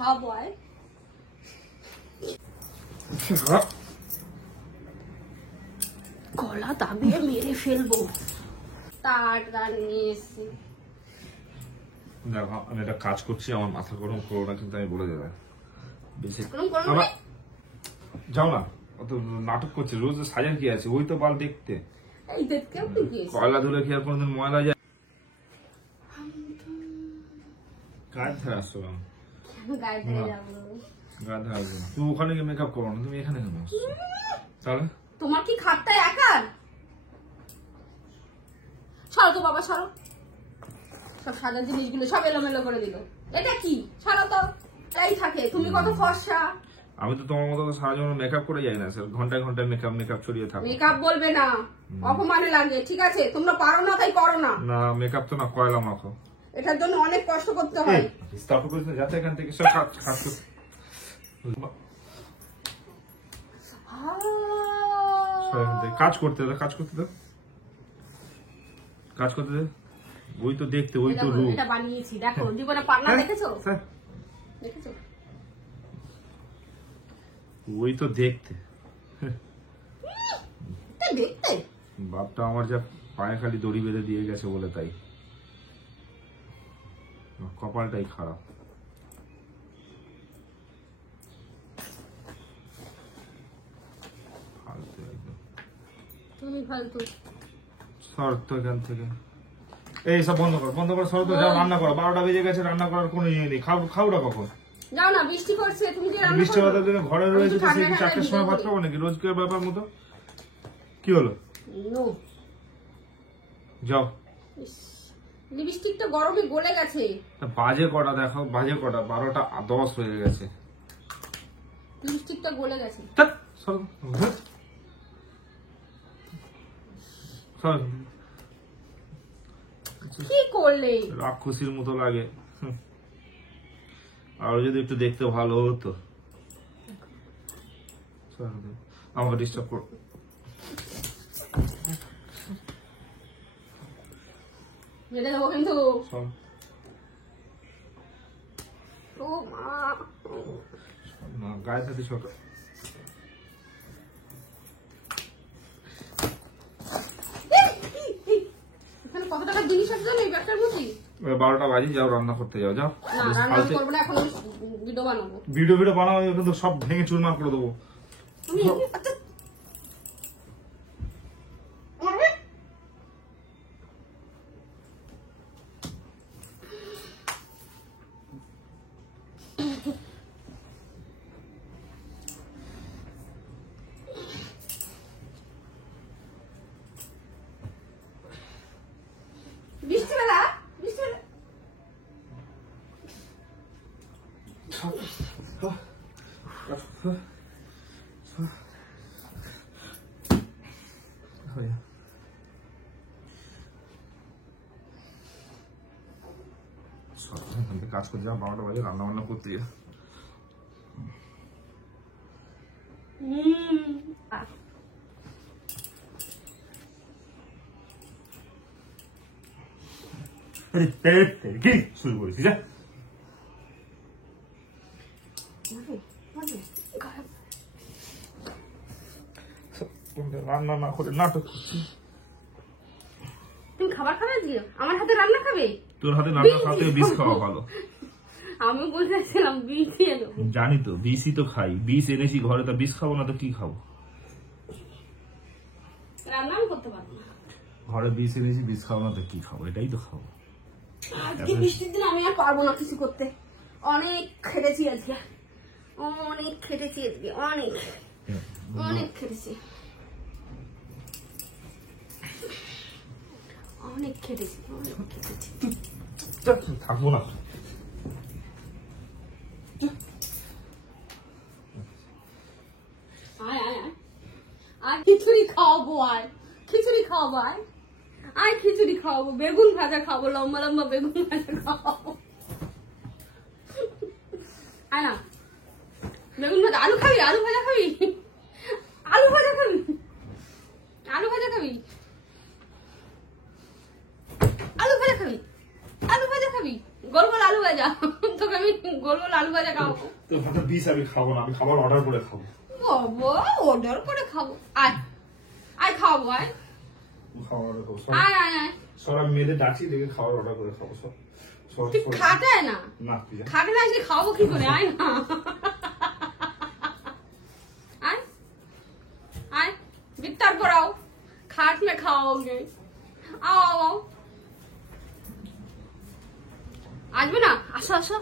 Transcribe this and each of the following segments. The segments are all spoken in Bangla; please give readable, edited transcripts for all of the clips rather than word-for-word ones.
খাবো আয় গলা দাবিয়ে মেরে ফেলবো তাড়া নিয়ে এসছি দেখো আমি একটা কাজ করছি আমার মাথা গরম করো না কিন্তু আমি বলে দেবো বেশি যাও না অত নাটক করছে রোজ সাজার কি আছে ওই তো বাল দেখতে এই দেখতে কয়লা ধুলে কি আর কোনোদিন ময়লা যায় গায়ে ধরে আসছো গায়ে ধরে যাবো গায়ে ধরে আসবো তুমি ওখানে গিয়ে মেকআপ করো না তুমি এখানে কেন তাহলে তোমার কি খাটটা একার সরো তো বাবা সরো সব সাজার জিনিসগুলো সব এলোমেলো করে দিল এটা কি সরো তো এই থাকে তুমি কত ফর্সা আমি তো তোমার মতো সারা জীবন মেকআপ করে যাই না স্যার ঘন্টায় ঘন্টায় মেকআপ ছড়িয়ে থাকো মেকআপ বলবে না অপমানে লাগে ঠিক আছে তোমরা পারো না তাই করো না না মেকআপ তো না কয়লা মাখো এটার জন্য অনেক কষ্ট করতে হয় তারপর করিস না যাতে এখান থেকে সব কাজ করতে দে কাজ করতে দে কাজ করতে দে ওই তো দেখতে ওই তো রূপ এটা বানিয়েছি দেখো জীবনে পার্লার দেখেছো দেখেছো ওই তো দেখতে দেখতে বাপটা আমার যা পায়ে খালি দড়ি বেঁধে দিয়ে গেছে বলে তাই কপালটাই খারাপ ফালতু একদম তুমি ফালতু সর তো এখান থেকে এই সব বন্ধ কর সর তো যাও রান্না করো 12টা বেজে গেছে রান্না করার কোনো ইয়ে নেই খাওটা কখন যাও না বৃষ্টি পড়ছে তুমি যে রান্না বৃষ্টি বাদল দিনে ঘরে রয়েছে তো সেই 4টার সময় ভাত খাবো নাকি রোজকার ব্যাপার মতো কি হলো নো যাও লিপস্টিকটা গরমে গলে গেছে বাজে কটা দেখো বাজে কটা 12টা 10 হয়ে গেছে লিপস্টিকটা গলে গেছে কি করলে রাক্ষসীর মতো লাগে আর যদি একটু দেখতে ভালো হতো আমাকে ডিস্টার্ব করো মেরে দেবো কিন্তু ও মা গায়ে সাথে ছোট কত টাকা জিনিস আছে জানো এই ব্যাগটার মধ্যে 12টা বাজে যাও রান্না করতে যাও যাও করবো না এখন ভিডিও বানাবো ভিডিও বানাবো কিন্তু সব ভেঙে চুরমার করে দেবো কাজ করতে যাও 12টা বাজে রান্না বান্না করতে যাও কি শুরু করেছি যা রান্না না করে নাটক করছি তুমি খাবার খাবে আমার হাতে রান্না খাবে তোর হাতে রান্না খাওয়া থেকে বিষ খাওয়া ভালো আমি বলতেছিলাম বিষ এনে জানি তো বিষই তো খাই বিষ এনেছি ঘরে তা বিষ খাবো না তো কি খাবো রান্না করতে পারবো না ঘরে বিষ এনেছি বিষ খাবো না তো কি খাবো এটাই তো খাবো আজকে বৃষ্টির দিন আমি আর পারবো না কিছু করতে অনেক খেটেছি আজকে অনেক খেটেছি আজকে অনেক অনেক খেটেছি অনেক খেটেছি থাকবো না আর খিচুড়ি খাওয়াবো খিচুড়ি খাওয়াবো খিচুড়ি খাওয়াবো বেগুন ভাজা খাবো লম্বা লম্বা বেগুন ভাজা খাওয়াবো আয় না বেগুন ভাজা আলু খাবি আলু ভাজা খাবি আলু ভাজা খাবি আলু ভাজা খাবি আলু ভাজা খাবি আলু ভাজা খাবি গোল গোল আলু ভাজা, তোকে আমি গোল গোল আলু ভাজা খাবো। তো ভাতটা দিস, আমি খাবো না, আমি খাবার অর্ডার করে খাবো। বাবা, অর্ডার করে খাবো? আয় আয় খাবো, আয় খাবার অর্ডার করবো, আয় আয় আয়। সব আমি মেয়েদের ডাকছি, দেখে খাবার অর্ডার করে খাবো সব। তুই খাটায় না, না তুই যা। খাটে না, আজকে খাবো কি করে? আয় না, আয় আয়, বিস্তার করাও, খাট মে খাওয়াओगे, आओ आओ आओ। আসবে না? আসো আসো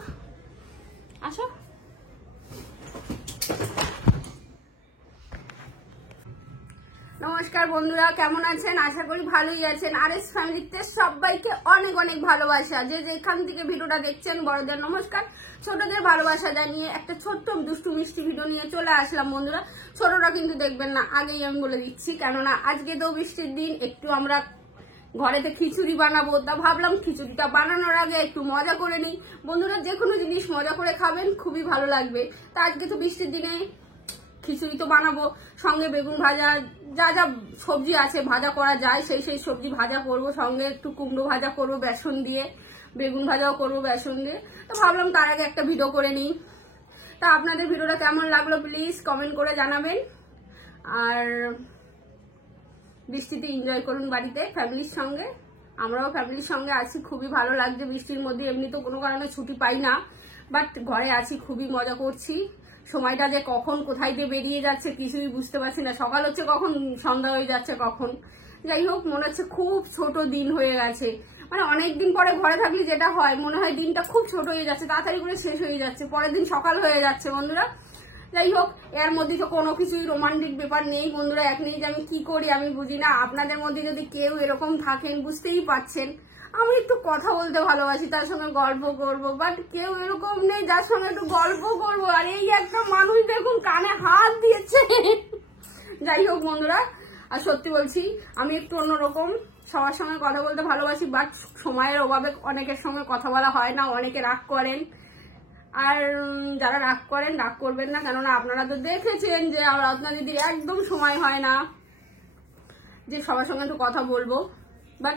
আসো। নমস্কার বন্ধুরা, কেমন আছেন? আশা করি ভালোই আছেন। আরএস ফ্যামিলিতে সবাইকে অনেক অনেক ভালোবাসা। যে যেখান থেকে ভিডিওটা দেখছেন, বড়দের নমস্কার, ছোটদের ভালোবাসা জানিয়ে একটা ছোট্ট দুষ্টু মিষ্টি ভিডিও নিয়ে চলে আসলাম বন্ধুরা। ছোটরা কিন্তু দেখবেন না, আগেই আমি বলে দিচ্ছি, কেননা আজকে তো বৃষ্টির দিন, একটু আমরা ঘরেতে খিচুড়ি বানাবো। তা ভাবলাম খিচুড়িটা বানানোর আগে একটু মজা করে নিই। বন্ধুরা, যে কোনো জিনিস মজা করে খাবেন, খুবই ভালো লাগবে। তা আজকে তো বৃষ্টির দিনে খিচুড়ি তো বানাবো, সঙ্গে বেগুন ভাজা, যা যা সবজি আছে ভাজা করা যায় সেই সবজি ভাজা করব, সঙ্গে একটু কুমড়ো ভাজা করব বেসন দিয়ে, বেগুন ভাজাও করব বেসন দিয়ে। তো ভাবলাম তার আগে একটা ভিডিও করে নিই। তা আপনাদের ভিডিওটা কেমন লাগলো প্লিজ কমেন্ট করে জানাবেন। আর বৃষ্টিতে এনজয় করুন বাড়িতে ফ্যামিলির সঙ্গে। আমরাও ফ্যামিলির সঙ্গে আছি, খুবই ভালো লাগছে বৃষ্টির মধ্যে। এমনি তো কোনো কারণে ছুটি পাই না, বাট ঘরে আছি, খুবই মজা করছি। সময়টা যে কখন কোথায় দিয়ে বেরিয়ে যাচ্ছে কিছুই বুঝতে পারছি না। সকাল হচ্ছে কখন, সন্ধ্যা হয়ে যাচ্ছে কখন। যাই হোক, মনে হচ্ছে খুব ছোট দিন হয়ে গেছে। মানে অনেকদিন পরে ঘরে থাকলে যেটা হয়, মনে হয় দিনটা খুব ছোট হয়ে যাচ্ছে, তাড়াতাড়ি করে শেষ হয়ে যাচ্ছে, পরের দিন সকাল হয়ে যাচ্ছে বন্ধুরা। যাই হোক, এর মধ্যে তো কোনো কিছুই রোমান্টিক ব্যাপার নেই বন্ধুরা। এক মিনিট আমি কি করি আমি বুঝি না। আপনাদের মধ্যে যদি কেউ এরকম থাকেন, বুঝতেই পারছেন, আমি একটু কথা বলতে ভালোবাসি, তার সঙ্গে গল্প করব, বাট কেউ এরকম নেই যার সঙ্গে একটু গল্প করবো। আর এই একটা মানুষ দেখুন কানে হাত দিয়েছে। যাই হোক বন্ধুরা, আর সত্যি বলছি, আমি একটু অন্যরকম, সবার সঙ্গে কথা বলতে ভালোবাসি, বাট সময়ের অভাবে অনেকের সঙ্গে কথা বলা হয় না, অনেকে রাগ করেন। আর যারা রাগ করেন, রাগ করবেন না, কেননা আপনারা তো দেখেছেন যে রত্না দিদির একদম সময় হয় না যে সবার সঙ্গে একটু কথা বলবো। বাট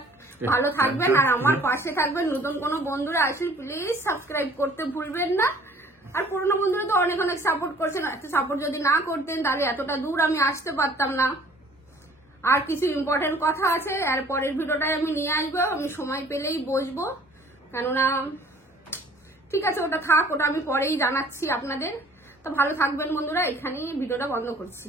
ভালো থাকবেন আর আমার পাশে থাকবেন। নতুন কোনো বন্ধুরা আসলে প্লিজ সাবস্ক্রাইব করতে ভুলবেন না। আর পুরোনো বন্ধুরা তো অনেক অনেক সাপোর্ট করছেন, এত সাপোর্ট যদি না করতেন তাহলে এতটা দূর আমি আসতে পারতাম না। আর কিছু ইম্পর্টেন্ট কথা আছে, এর পরের ভিডিওটাই আমি নিয়ে আসবো, আমি সময় পেলেই বসবো, কেননা ঠিক আছে ওটা থাক, ওটা আমি পরেই জানাচ্ছি আপনাদের। তো ভালো থাকবেন বন্ধুরা, এখানেই ভিডিওটা বন্ধ করছি।